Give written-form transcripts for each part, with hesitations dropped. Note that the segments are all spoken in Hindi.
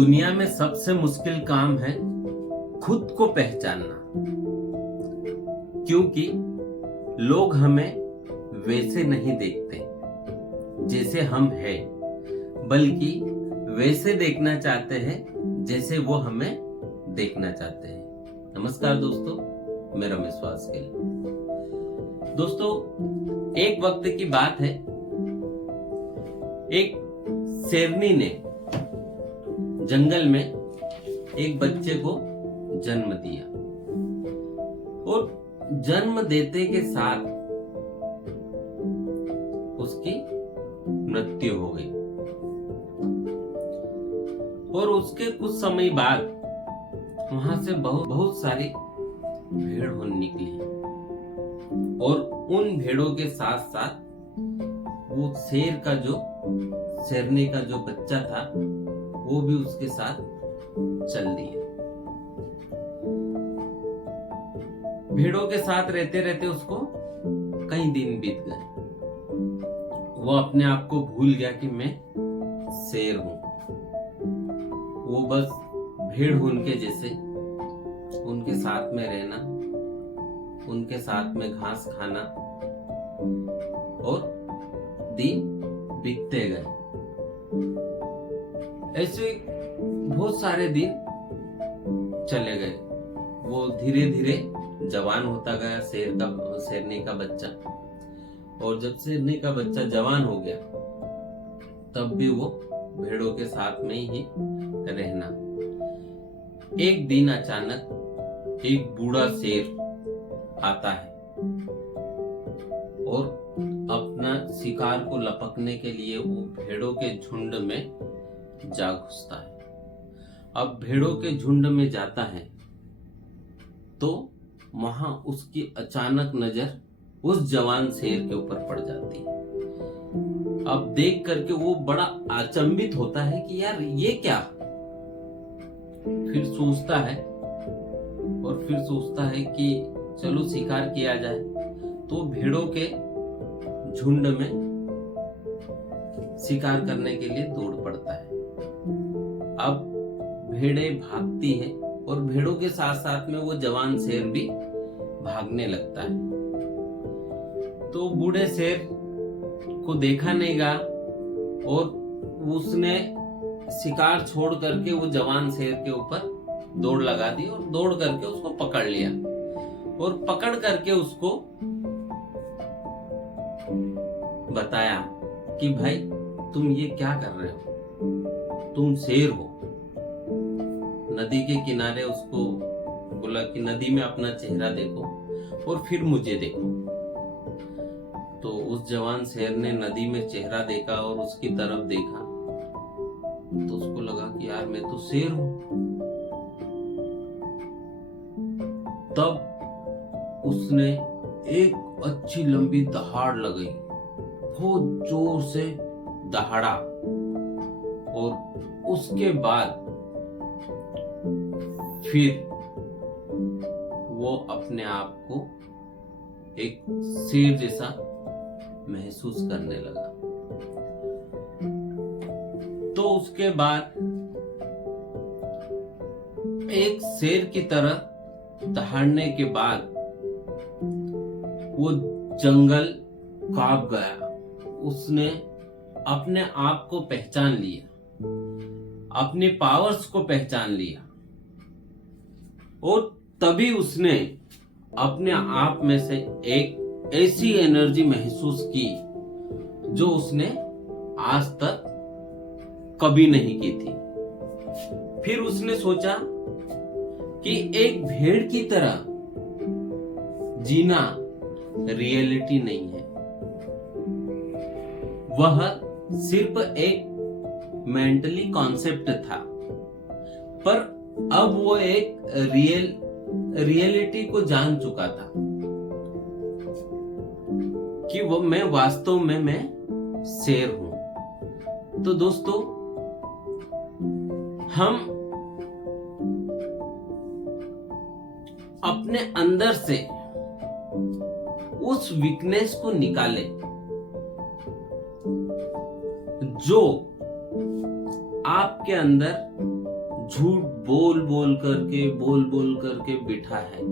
दुनिया में सबसे मुश्किल काम है खुद को पहचानना, क्योंकि लोग हमें वैसे नहीं देखते जैसे हम हैं, बल्कि वैसे देखना चाहते हैं जैसे वो हमें देखना चाहते हैं। नमस्कार दोस्तों, मैं रमेश वास्केल। दोस्तों, एक वक्त की बात है, एक शेरनी ने जंगल में एक बच्चे को जन्म दिया और जन्म देते के साथ उसकी मृत्यु हो गई। और उसके कुछ समय बाद वहां से बहुत सारी भेड़ होने निकली और उन भेड़ों के साथ साथ वो शेरनी का जो बच्चा था वो भी उसके साथ चल दिया। भेड़ों के साथ रहते रहते उसको कई दिन बीत गए। वो अपने आप को भूल गया कि मैं शेर हूं। वो बस भेड़ उनके जैसे उनके साथ में रहना, उनके साथ में घास खाना, और दिन बीतते गए। ऐसे बहुत सारे दिन चले गए। वो धीरे धीरे जवान होता गया, शेरनी का बच्चा। और जब शेरनी का बच्चा जवान हो गया तब भी वो भेड़ों के साथ में ही रहना। एक दिन अचानक एक बूढ़ा शेर आता है और अपना शिकार को लपकने के लिए वो भेड़ों के झुंड में जा घुसता है। अब भेड़ों के झुंड में जाता है तो वहां उसकी अचानक नजर उस जवान शेर के ऊपर पड़ जाती है। अब देख करके वो बड़ा अचंभित होता है कि यार ये क्या। फिर सोचता है कि चलो शिकार किया जाए। तो भेड़ों के झुंड में शिकार करने के लिए दौड़ पड़ता है। अब भेड़ें भागती है और भेड़ों के साथ साथ में वो जवान शेर भी भागने लगता है। तो बूढ़े शेर को देखा नहीं गया और उसने शिकार छोड़ करके वो जवान शेर के ऊपर दौड़ लगा दी और दौड़ करके उसको पकड़ लिया। और पकड़ करके उसको बताया कि भाई तुम ये क्या कर रहे हो, तुम शेर हो। नदी के किनारे उसको बोला कि नदी में अपना चेहरा देखो और फिर मुझे देखो। तो उस जवान शेर ने नदी में चेहरा देखा और उसकी तरफ देखा तो उसको लगा कि यार मैं तो शेर हूं। तब उसने एक अच्छी लंबी दहाड़ लगाई, बहुत जोर से दहाड़ा, और उसके बाद फिर वो अपने आप को एक शेर जैसा महसूस करने लगा। तो उसके बाद एक शेर की तरह दहाड़ने के बाद वो जंगल कांप गया। उसने अपने आप को पहचान लिया, अपने पावर्स को पहचान लिया, और तभी उसने अपने आप में से एक ऐसी एनर्जी महसूस की जो उसने आज तक कभी नहीं की थी। फिर उसने सोचा कि एक भेड़ की तरह जीना रियलिटी नहीं है, वह सिर्फ एक मेंटली कॉन्सेप्ट था। पर अब वो एक रियलिटी को जान चुका था कि वो मैं वास्तव में मैं शेर हूं। तो दोस्तों, हम अपने अंदर से उस वीकनेस को निकाले जो आपके अंदर झूठ बोल बोल करके बिठा है।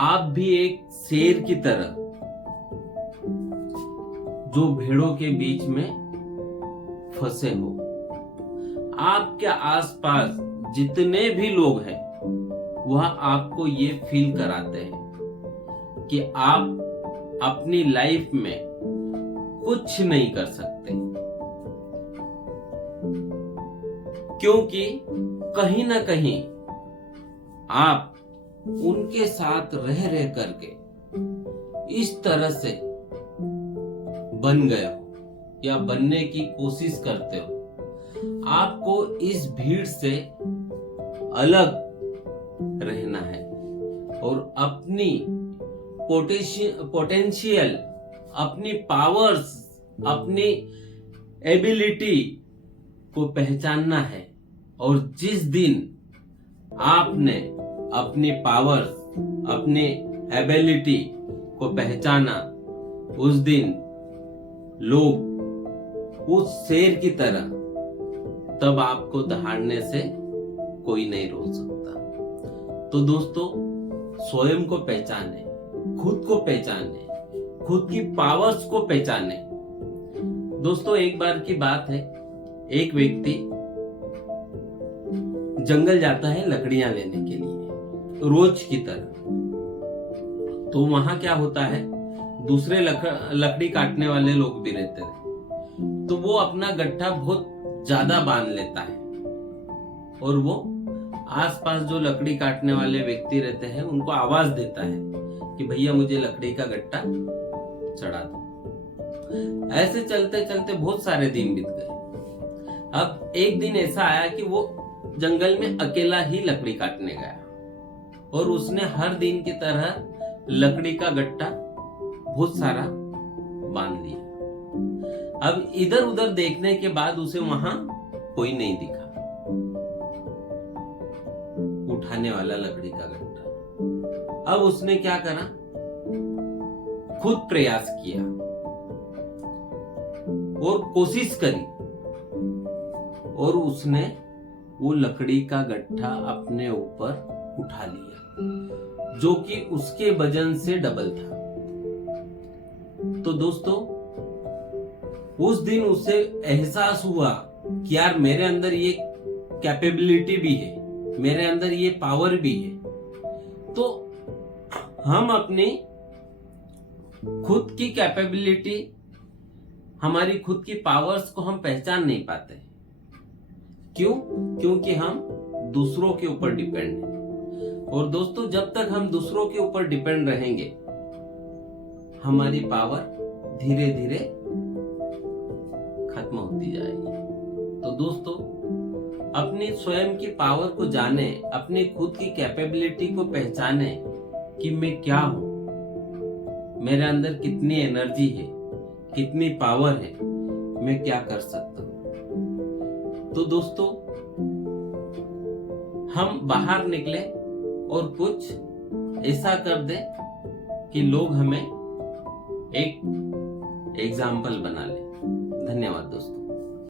आप भी एक शेर की तरह जो भेड़ों के बीच में फंसे हो। आपके आसपास जितने भी लोग हैं वह आपको ये फील कराते हैं कि आप अपनी लाइफ में कुछ नहीं कर सकते, क्योंकि कहीं ना कहीं आप उनके साथ रह करके इस तरह से बन गए हो या बनने की कोशिश करते हो। आपको इस भीड़ से अलग रहना है और अपनी पोटेंशियल, अपनी पावर्स, अपनी एबिलिटी को पहचानना है। और जिस दिन आपने अपनी पावर्स, अपनी एबिलिटी को पहचाना, उस दिन लोग उस शेर की तरह तब आपको दहाड़ने से कोई नहीं रोक सकता। तो दोस्तों, स्वयं को पहचाने, खुद को पहचाने, खुद की पावर्स को पहचाने। दोस्तों, एक बार की बात है, एक व्यक्ति जंगल जाता है लकड़ियां लेने के लिए रोज की तरह। तो वहां क्या होता है, दूसरे लकड़ी काटने वाले लोग भी रहते हैं। तो वो अपना गट्ठा बहुत ज्यादा बांध लेता है और वो आसपास जो लकड़ी काटने वाले व्यक्ति रहते हैं उनको आवाज देता है कि भैया मुझे लकड़ी का गट्टा चढ़ा दो। ऐसे चलते चलते बहुत सारे दिन बीत गए। अब एक दिन ऐसा आया कि वो जंगल में अकेला ही लकड़ी काटने गया और उसने हर दिन की तरह लकड़ी का गट्टा बहुत सारा बांध लिया। अब इधर उधर देखने के बाद उसे वहां कोई नहीं दिखा उठाने वाला लकड़ी का गट्टा। अब उसने क्या करा, खुद प्रयास किया और कोशिश करी और उसने वो लकड़ी का गट्ठा अपने ऊपर उठा लिया, जो कि उसके वजन से डबल था। तो दोस्तों, उस दिन उसे एहसास हुआ कि यार मेरे अंदर ये कैपेबिलिटी भी है, मेरे अंदर ये पावर भी है। तो हम अपनी खुद की कैपेबिलिटी, हमारी खुद की पावर्स को हम पहचान नहीं पाते। क्यों? क्योंकि हम दूसरों के ऊपर डिपेंड हैं। और दोस्तों, जब तक हम दूसरों के ऊपर डिपेंड रहेंगे, हमारी पावर धीरे धीरे खत्म होती जाएगी। तो दोस्तों, अपनी स्वयं की पावर को जाने, अपनी खुद की कैपेबिलिटी को पहचाने कि मैं क्या हूं, मेरे अंदर कितनी एनर्जी है, कितनी पावर है, मैं क्या कर सकता हूं। तो दोस्तों, हम बाहर निकले और कुछ ऐसा कर दे कि लोग हमें एक एग्जाम्पल बना ले। धन्यवाद दोस्तों।